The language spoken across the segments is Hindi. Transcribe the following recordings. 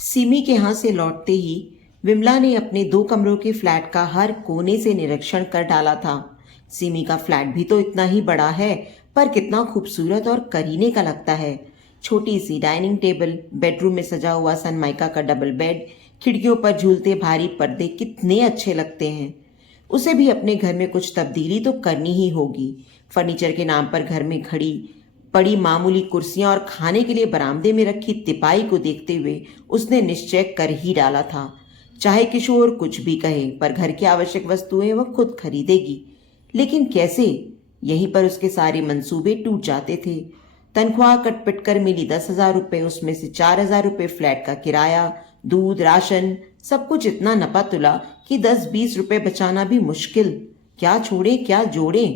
सिमी के यहाँ से लौटते ही विमला ने अपने 2 कमरों के फ्लैट का हर कोने से निरीक्षण कर डाला था। सिमी का फ्लैट भी तो इतना ही बड़ा है, पर कितना खूबसूरत और करीने का लगता है। छोटी सी डाइनिंग टेबल, बेडरूम में सजा हुआ सनमाइका का डबल बेड, खिड़कियों पर झूलते भारी पर्दे कितने अच्छे लगते हैं। उसे भी अपने घर में कुछ तब्दीली तो करनी ही होगी। फर्नीचर के नाम पर घर में घड़ी पड़ी मामूली कुर्सियां और खाने के लिए बरामदे में रखी तिपाई को देखते हुए उसने निश्चय कर ही डाला था। चाहे किशोर कुछ भी कहे, पर घर की आवश्यक वस्तुएं वह खुद खरीदेगी। लेकिन कैसे? यहीं पर उसके सारे मंसूबे टूट जाते थे। तनख्वाह कटपिट कर मिली 10,000 रुपये, उसमें से 4,000 रुपये फ्लैट का किराया, दूध, राशन, सब कुछ इतना नपा तुला कि 10-20 रुपये बचाना भी मुश्किल। क्या छोड़े क्या जोड़े?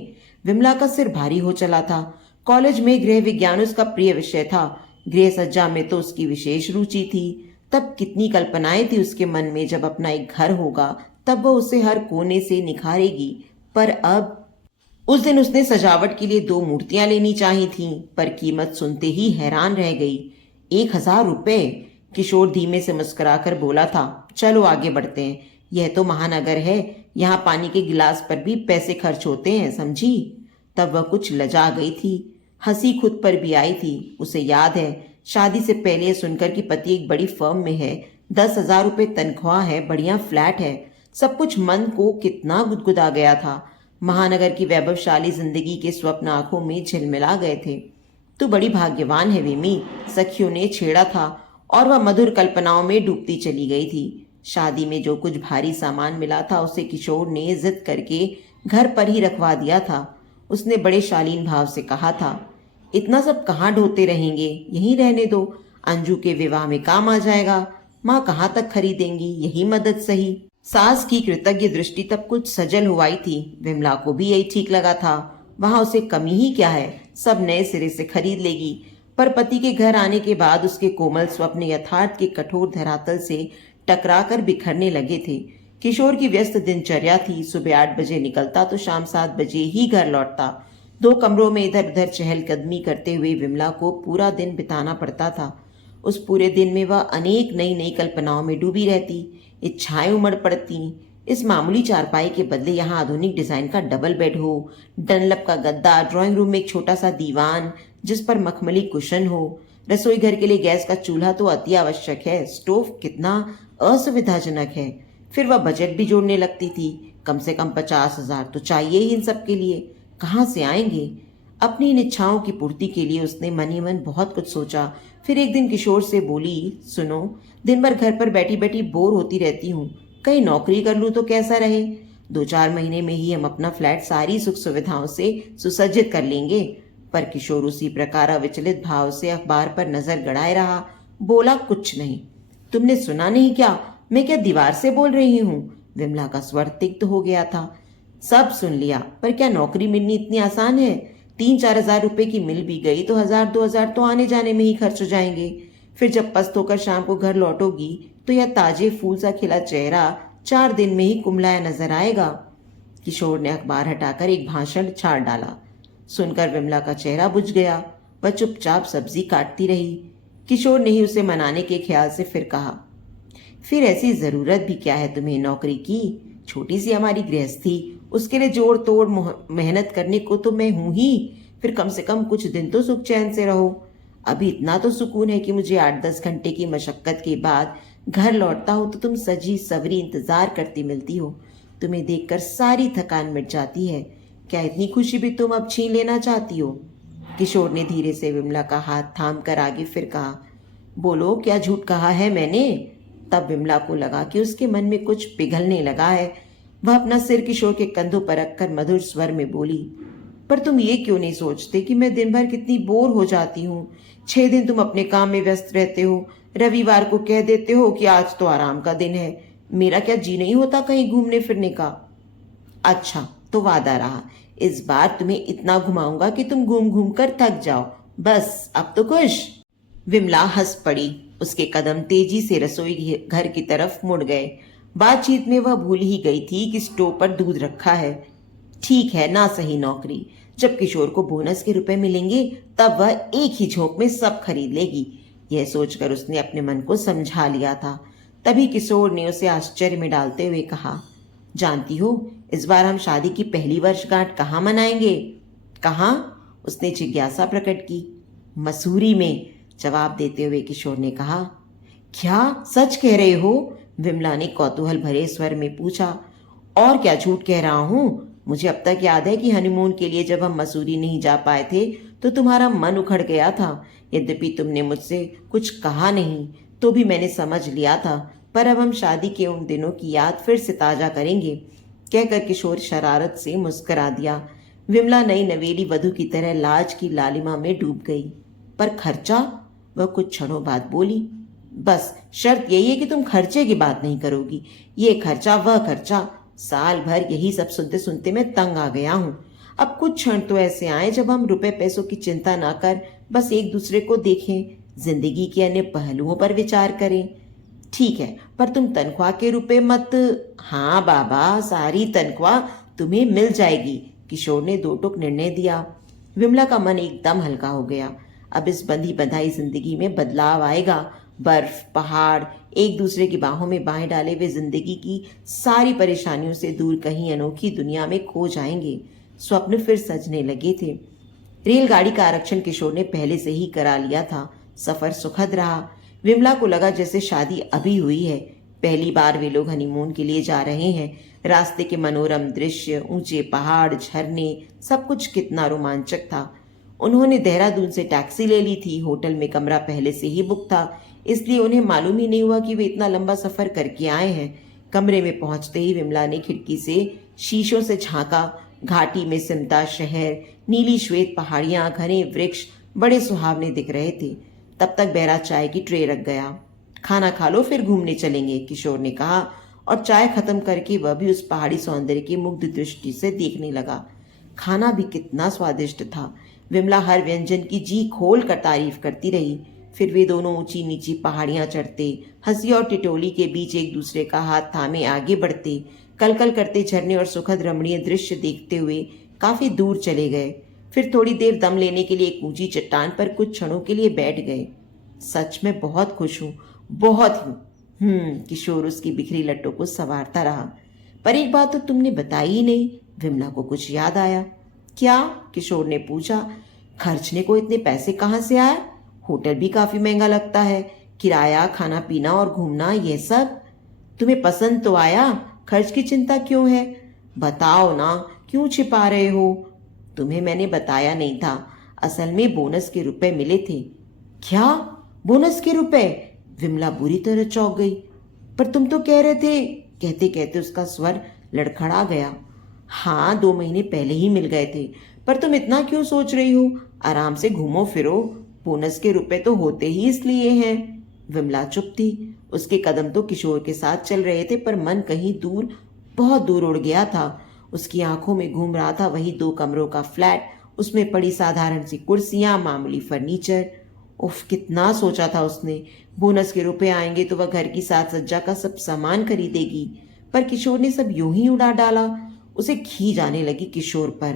विमला का सिर भारी हो चला था। कॉलेज में गृह विज्ञान उसका प्रिय विषय था। गृह सज्जा में तो उसकी विशेष रुचि थी। तब कितनी कल्पनाएं थी उसके मन में, जब अपना एक घर होगा तब वह उसे हर कोने से निखारेगी। पर अब उस दिन उसने सजावट के लिए 2 मूर्तियां लेनी चाहिए थीं, पर कीमत सुनते ही हैरान रह गई। 1,000 रुपये! किशोर धीमे से मुस्कुराकर बोला था, चलो आगे बढ़ते हैं। यह तो महानगर है, यहाँ पानी के गिलास पर भी पैसे खर्च होते हैं, समझी? तब वह कुछ लजा गई थी। हंसी खुद पर भी आई थी। उसे याद है शादी से पहले सुनकर कि पति एक बड़ी फर्म में है, 10,000 रुपये तनख्वाह है, बढ़िया फ्लैट है, सब कुछ मन को कितना गुदगुदा गया था। महानगर की वैभवशाली जिंदगी के स्वप्न आंखों में झिलमिला गए थे। तू बड़ी भाग्यवान है विमी, सखियों ने छेड़ा था और वह मधुर कल्पनाओं में डूबती चली गई थी। शादी में जो कुछ भारी सामान मिला था उसे किशोर ने जिद करके घर पर ही रखवा दिया था। उसने बड़े शालीन भाव से कहा था, इतना सब कहाँ ढोते रहेंगे, यहीं रहने दो, अंजू के विवाह में काम आ जाएगा। माँ कहाँ तक खरीदेंगी, यही मदद सही। सास की कृतज्ञ दृष्टि तब कुछ सजल हुई थी। विमला को भी यही ठीक लगा था। वहां उसे कमी ही क्या है, सब नए सिरे से खरीद लेगी। पर पति के घर आने के बाद उसके कोमल स्वप्न यथार्थ के कठोर धरातल से टकराकर बिखरने लगे थे। किशोर की व्यस्त दिनचर्या थी। सुबह 8 बजे निकलता तो शाम 7 बजे ही घर लौटता। 2 कमरों में इधर उधर चहलकदमी करते हुए विमला को पूरा दिन बिताना पड़ता था। उस पूरे दिन में वह अनेक नई नई कल्पनाओं में डूबी रहती। इच्छाएं उमड़ पड़ती। इस मामूली चारपाई के बदले यहाँ आधुनिक डिजाइन का डबल बेड हो, डनलप का गद्दा, ड्राइंग रूम में एक छोटा सा दीवान जिस पर मखमली कुशन हो। रसोई घर के लिए गैस का चूल्हा तो अति आवश्यक है, स्टोव कितना असुविधाजनक है। फिर वह बजट भी जोड़ने लगती थी। कम से कम 50,000 तो चाहिए ही इन सब के लिए। कहाँ से आएंगे? अपनी इन इच्छाओं की पूर्ति के लिए उसने मन ही मन बहुत कुछ सोचा। फिर एक दिन किशोर से बोली, सुनो, दिन भर घर पर बैठी बैठी बोर होती रहती हूँ, कहीं नौकरी कर लूँ तो कैसा रहे? 2-4 महीने में ही हम अपना फ्लैट सारी सुख सुविधाओं से सुसज्जित कर लेंगे। पर किशोर उसी प्रकार अविचलित भाव से अखबार पर नजर गड़ाए रहा, बोला कुछ नहीं। तुमने सुना नहीं क्या? मैं क्या दीवार से बोल रही हूँ? विमला का स्वर तिक्त हो गया था। सब सुन लिया, पर क्या नौकरी मिलनी इतनी आसान है? 3-4 हजार रुपए की मिल भी गई तो 1,000-2,000 तो आने जाने में ही खर्च हो जाएंगे। फिर जब पस्त होकर शाम को घर लौटोगी तो यह ताजे फूल सा खिला चेहरा 4 दिन में ही कुमलाया नजर आएगा। किशोर ने अखबार हटाकर एक भाषण छाड़ डाला। सुनकर विमला का चेहरा बुझ गया। वह चुपचाप सब्जी काटती रही। किशोर ने ही उसे मनाने के ख्याल से फिर कहा, फिर ऐसी जरूरत भी क्या है तुम्हें नौकरी की? छोटी सी हमारी गृहस्थी, उसके लिए जोड़ तोड़ मेहनत करने को तो मैं हूं ही। फिर कम से कम कुछ दिन तो सुख चैन से रहो। अभी इतना तो सुकून है कि मुझे 8-10 घंटे की मशक्कत के बाद घर लौटता हूँ तो तुम सजी सवरी इंतजार करती मिलती हो। तुम्हें देखकर सारी थकान मिट जाती है। क्या इतनी खुशी भी तुम अब छीन लेना चाहती हो? किशोर ने धीरे से विमला का हाथ थाम कर आगे फिर कहा, बोलो, क्या झूठ कहा है मैंने? तब विमला को लगा कि उसके मन में कुछ पिघलने लगा है। वह अपना सिर किशोर के कंधों पर रखकर मधुर स्वर में बोली, पर तुम ये क्यों नहीं सोचते कि मैं दिन भर कितनी बोर हो जाती हूँ? 6 दिन तुम अपने काम में व्यस्त रहते हो, रविवार को कह देते हो कि आज तो आराम का दिन है। मेरा क्या जी नहीं होता कहीं घूमने फिरने का? अच्छा, तो वादा रहा, इस बार तुम्हें इतना घुमाऊंगा कि तुम घूम घूम कर थक जाओ। बस अब तो खुश? विमला हंस पड़ी। उसके कदम तेजी से रसोई घर की तरफ मुड़ गए। बातचीत में वह भूल ही गई थी कि स्टोव पर दूध रखा है। ठीक है, ना सही नौकरी, जब किशोर को बोनस के रुपए मिलेंगे तब वह एक ही झोंक में सब खरीद लेगी। यह सोचकर उसने अपने मन को समझा लिया था। तभी किशोर ने उसे आश्चर्य में डालते हुए कहा, जानती हो, इस बार हम शादी की पहली वर्षगांठ कहाँ मनाएंगे? कहाँ? उसने जिज्ञासा प्रकट की। मसूरी में, जवाब देते हुए किशोर ने कहा। क्या सच कह रहे हो? विमला ने कौतूहल भरे स्वर में पूछा। और क्या झूठ कह रहा हूं? मुझे अब तक याद है कि हनीमून के लिए जब हम मसूरी नहीं जा पाए थे तो तुम्हारा मन उखड़ गया था। यद्यपि तुमने मुझसे कुछ कहा नहीं तो भी मैंने समझ लिया था, पर अब हम शादी के उन दिनों की याद फिर से ताजा करेंगे, कहकर किशोर शरारत से मुस्करा दिया। विमला नई नवेली वधू की तरह लाज की लालिमा में डूब गई। पर खर्चा? वह कुछ क्षणों बाद बोली। बस शर्त यही है कि तुम खर्चे की बात नहीं करोगी। ये खर्चा वह खर्चा, साल भर यही सब सुनते सुनते मैं तंग आ गया हूं। अब कुछ क्षण तो ऐसे आए जब हम रुपए पैसों की चिंता ना कर बस एक दूसरे को देखें, जिंदगी के अन्य पहलुओं पर विचार करें। ठीक है, पर तुम तनख्वाह के रुपए मत। हाँ बाबा, सारी तनख्वाह तुम्हें मिल जाएगी, किशोर ने दो टूक निर्णय दिया। विमला का मन एकदम हल्का हो गया। अब इस बंधी बंधाई जिंदगी में बदलाव आएगा। बर्फ, पहाड़, एक दूसरे की बाहों में बाहें डाले हुए जिंदगी की सारी परेशानियों से दूर कहीं अनोखी दुनिया में खो जाएंगे। स्वप्न फिर सजने लगे थे। रेलगाड़ी का आरक्षण किशोर ने पहले से ही करा लिया था। सफर सुखद रहा। विमला को लगा जैसे शादी अभी हुई है। पहली बार वे लोग हनीमून के लिए जा रहे हैं। रास्ते के मनोरम दृश्य, ऊंचे पहाड़, झरने, सब कुछ कितना रोमांचक था। उन्होंने देहरादून से टैक्सी ले ली थी। होटल में कमरा पहले से ही बुक था, इसलिए उन्हें मालूम ही नहीं हुआ कि वे इतना लंबा सफर करके आए हैं। कमरे में पहुंचते ही विमला ने खिड़की से शीशों से झांका। घाटी में सिमटा शहर, नीली श्वेत पहाड़ियां, घने वृक्ष बड़े सुहावने दिख रहे थे। तब तक बैरा चाय की ट्रे रख गया। खाना खा लो फिर घूमने चलेंगे, किशोर ने कहा, और चाय खत्म करके वह भी उस पहाड़ी सौंदर्य की मुग्ध दृष्टि से देखने लगा। खाना भी कितना स्वादिष्ट था। विमला हर व्यंजन की जी खोल कर तारीफ करती रही। फिर वे दोनों ऊंची नीची पहाड़ियां चढ़ते, हंसी और टिटोली के बीच एक दूसरे का हाथ थामे आगे बढ़ते, कलकल करते झरने और सुखद रमणीय दृश्य देखते हुए काफी दूर चले गए। फिर थोड़ी देर दम लेने के लिए एक ऊंची चट्टान पर कुछ क्षणों के लिए बैठ गए। सच में बहुत खुश हूँ, बहुत हूँ। किशोर उसकी बिखरी लट्टों को संवारता रहा। पर एक बात तो तुमने बताई ही नहीं। विमला को कुछ याद आया। क्या? किशोर ने पूछा। खर्चने को इतने पैसे कहाँ से आए? होटल भी काफी महंगा लगता है। किराया, खाना पीना और घूमना, ये सब तुम्हें पसंद तो आया। खर्च की चिंता क्यों है? बताओ ना, क्यों छिपा रहे हो? तुम्हें मैंने बताया नहीं था। असल में बोनस के रुपए मिले थे। क्या? बोनस के रुपए? विमला बुरी तरह चौंक गई। पर तुम तो कह रहे थे। कहते कहते उसका स्वर लड़खड़ा गया। हाँ, 2 महीने पहले ही मिल गए थे। पर तुम इतना क्यों सोच रही हो? आराम से घूमो फिरो। बोनस के रुपए तो होते ही इसलिए हैं। विमला चुप थी। उसके कदम तो किशोर के साथ चल रहे थे, पर मन कहीं दूर, बहुत दूर उड़ गया था। उसकी आंखों में घूम रहा था वही 2 कमरों का फ्लैट, उसमें पड़ी साधारण सी कुर्सियां, मामूली फर्नीचर। उफ, कितना सोचा था उसने। बोनस के रुपए आएंगे तो वह घर की साज सज्जा का सब सामान खरीदेगी। पर किशोर ने सब यूं ही उड़ा डाला। उसे खींच आने लगी किशोर पर।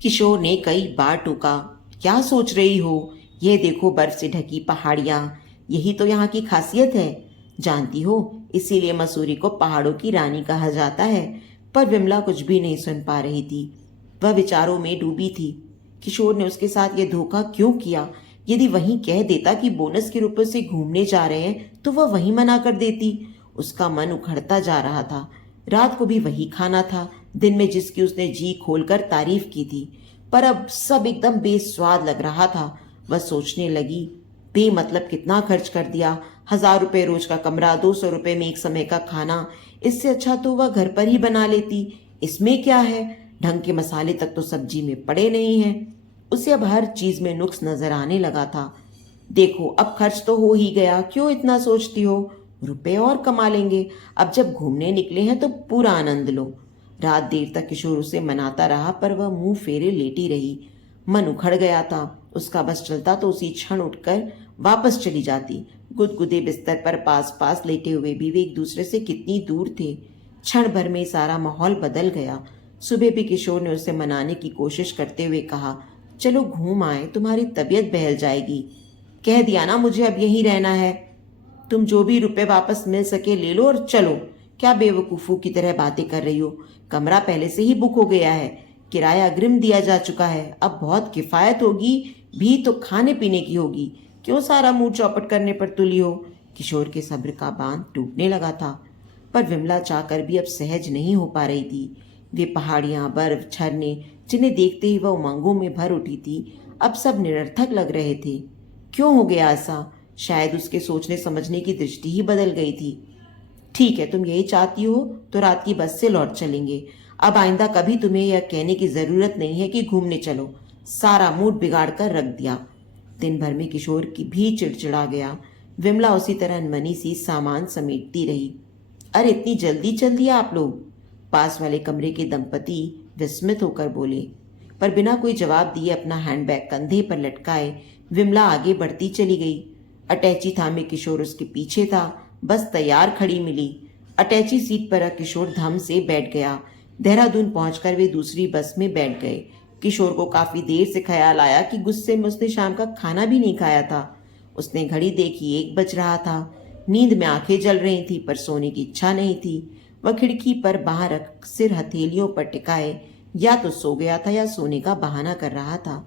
किशोर ने कई बार टोका, क्या सोच रही हो? ये देखो, बर्फ से ढकी पहाड़ियां, यही तो यहाँ की खासियत है। जानती हो, इसीलिए मसूरी को पहाड़ों की रानी कहा जाता है। पर विमला कुछ भी नहीं सुन पा रही थी। वह विचारों में डूबी थी। किशोर ने उसके साथ ये धोखा क्यों किया? यदि वहीं कह देता कि बोनस के रुपए से घूमने जा रहे हैं तो वह वहीं मना कर देती। उसका मन उखड़ता जा रहा था। रात को भी वही खाना था, दिन में जिसकी उसने जी खोलकर तारीफ की थी, पर अब सब एकदम बेस्वाद लग रहा था। वह सोचने लगी, बेमतलब कितना खर्च कर दिया। 1000 रुपये रोज का कमरा, 200 रुपये में एक समय का खाना। इससे अच्छा तो वह घर पर ही बना लेती। इसमें क्या है? ढंग के मसाले तक तो सब्जी में पड़े नहीं हैं। उसे अब हर चीज में नुक्स नजर आने लगा था। देखो, अब खर्च तो हो ही गया, क्यों इतना सोचती हो? रुपए और कमा लेंगे। अब जब घूमने निकले हैं तो पूरा आनंद लो। रात देर तक किशोर उसे मनाता रहा, पर वह मुंह फेरे लेटी रही। मन उखड़ गया था। उसका बस चलता तो उसी क्षण उठकर वापस चली जाती। गुदगुदे बिस्तर पर पास पास लेटे हुए भी वे एक दूसरे से कितनी दूर थे। क्षण भर में सारा माहौल बदल गया। सुबह भी किशोर ने उसे मनाने की कोशिश करते हुए कहा, चलो घूम आए, तुम्हारी तबीयत बहल जाएगी। कह दिया ना मुझे अब यहीं रहना है। तुम जो भी रुपए वापस मिल सके ले लो और चलो। क्या बेवकूफ़ों की तरह बातें कर रही हो? कमरा पहले से ही बुक हो गया है, किराया अग्रिम दिया जा चुका है, अब बहुत किफ़ायत होगी भी तो खाने पीने की होगी। क्यों सारा मूड चौपट करने पर तुली हो? किशोर के सब्र का बांध टूटने लगा था, पर विमला चाहकर भी अब सहज नहीं हो पा रही थी। वे पहाड़ियाँ, बर्फ, झरने जिन्हें देखते ही वह उमंगों में भर उठी थी, अब सब निरर्थक लग रहे थे। क्यों हो गया ऐसा? शायद उसके सोचने समझने की दृष्टि ही बदल गई थी। ठीक है, तुम यही चाहती हो तो रात की बस से लौट चलेंगे। अब आइंदा कभी तुम्हें यह कहने की जरूरत नहीं है कि घूमने चलो। सारा मूड बिगाड़ कर रख दिया। दिन भर में किशोर की भी चिड़चिड़ा गया। विमला उसी तरह अनमनी सी सामान समेटती रही। अरे इतनी जल्दी चल दिया आप लोग? पास वाले कमरे के दंपति विस्मित होकर बोले। पर बिना कोई जवाब दिए अपना हैंडबैग कंधे पर लटकाए विमला आगे बढ़ती चली गई। अटैची थामे किशोर उसके पीछे था। बस तैयार खड़ी मिली। अटैची सीट पर किशोर धम से बैठ गया। देहरादून पहुंचकर वे दूसरी बस में बैठ गए। किशोर को काफी देर से ख्याल आया कि गुस्से में उसने शाम का खाना भी नहीं खाया था। उसने घड़ी देखी, 1 बज रहा था। नींद में आंखें जल रही थी पर सोने की इच्छा नहीं थी। वह खिड़की पर बाहर रख सिर हथेलियों पर टिकाए या तो सो गया था या सोने का बहाना कर रहा था।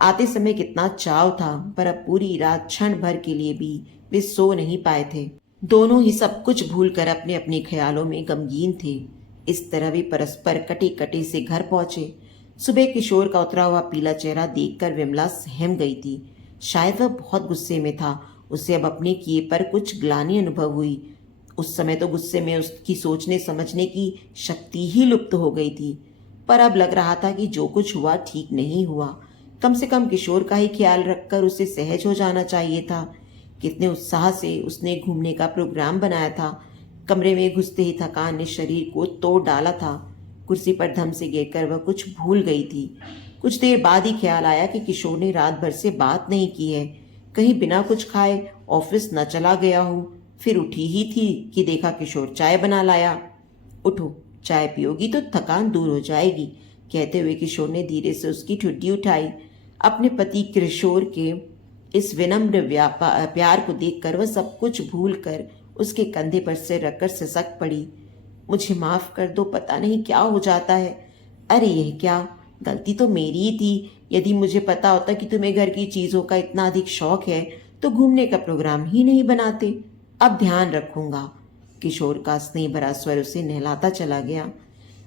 आते समय कितना चाव था, पर अब पूरी रात क्षण भर के लिए भी वे सो नहीं पाए थे। दोनों ही सब कुछ भूलकर अपने अपने ख्यालों में गमगीन थे। इस तरह वे परस्पर कटे कटे से घर पहुंचे। सुबह किशोर का उतरा हुआ पीला चेहरा देखकर विमला सहम गई थी। शायद वह बहुत गुस्से में था। उसे अब अपने किए पर कुछ ग्लानि अनुभव हुई। उस समय तो गुस्से में उसकी सोचने समझने की शक्ति ही लुप्त हो गई थी, पर अब लग रहा था कि जो कुछ हुआ ठीक नहीं हुआ। कम से कम किशोर का ही ख्याल रखकर उसे सहज हो जाना चाहिए था। कितने उत्साह से उसने घूमने का प्रोग्राम बनाया था। कमरे में घुसते ही थकान ने शरीर को तोड़ डाला था। कुर्सी पर धम से गिरकर वह कुछ भूल गई थी। कुछ देर बाद ही ख्याल आया कि किशोर ने रात भर से बात नहीं की है। कहीं बिना कुछ खाए ऑफिस न चला गया हो। फिर उठी ही थी कि देखा किशोर चाय बना लाया। उठो, चाय पियोगी तो थकान दूर हो जाएगी, कहते हुए किशोर ने धीरे से उसकी ठुड्डी उठाई। अपने पति किशोर के इस विनम्र प्यार को देखकर वह सब कुछ भूलकर उसके कंधे पर सिर रखकर सिसक पड़ी। मुझे माफ कर दो, पता नहीं क्या हो जाता है। अरे यह क्या, गलती तो मेरी ही थी। यदि मुझे पता होता कि तुम्हें घर की चीजों का इतना अधिक शौक है तो घूमने का प्रोग्राम ही नहीं बनाते। अब ध्यान रखूंगा। किशोर का स्नेह भरा स्वर उसे नहलाता चला गया।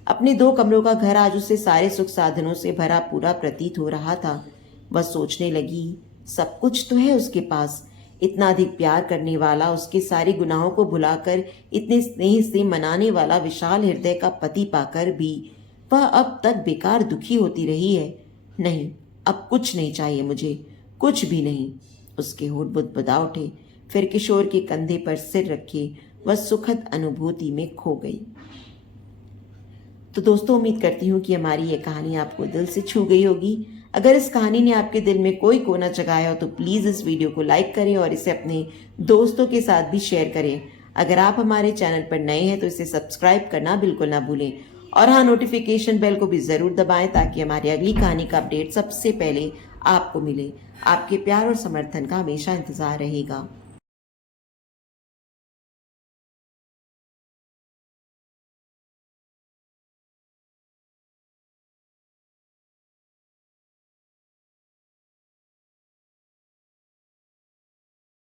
अपने 2 कमरों का घर आज उसे सारे सुख साधनों से भरा पूरा प्रतीत हो रहा था। वह सोचने लगी, सब कुछ तो है उसके पास। इतना अधिक प्यार करने वाला, उसके सारे गुनाहों को भुलाकर इतने स्नेह से मनाने वाला विशाल हृदय का पति पाकर भी वह अब तक बेकार दुखी होती रही है। नहीं, अब कुछ नहीं चाहिए मुझे, कुछ भी नहीं। उसके होठ बुदबुदा उठे। फिर किशोर के कंधे पर सिर रखे वह सुखद अनुभूति में खो गई। तो दोस्तों, उम्मीद करती हूँ कि हमारी ये कहानी आपको दिल से छू गई होगी। अगर इस कहानी ने आपके दिल में कोई कोना जगाया हो तो प्लीज़ इस वीडियो को लाइक करें और इसे अपने दोस्तों के साथ भी शेयर करें। अगर आप हमारे चैनल पर नए हैं तो इसे सब्सक्राइब करना बिल्कुल ना भूलें। और हाँ, नोटिफिकेशन बेल को भी ज़रूर दबाएं ताकि हमारी अगली कहानी का अपडेट सबसे पहले आपको मिले। आपके प्यार और समर्थन का हमेशा इंतज़ार रहेगा।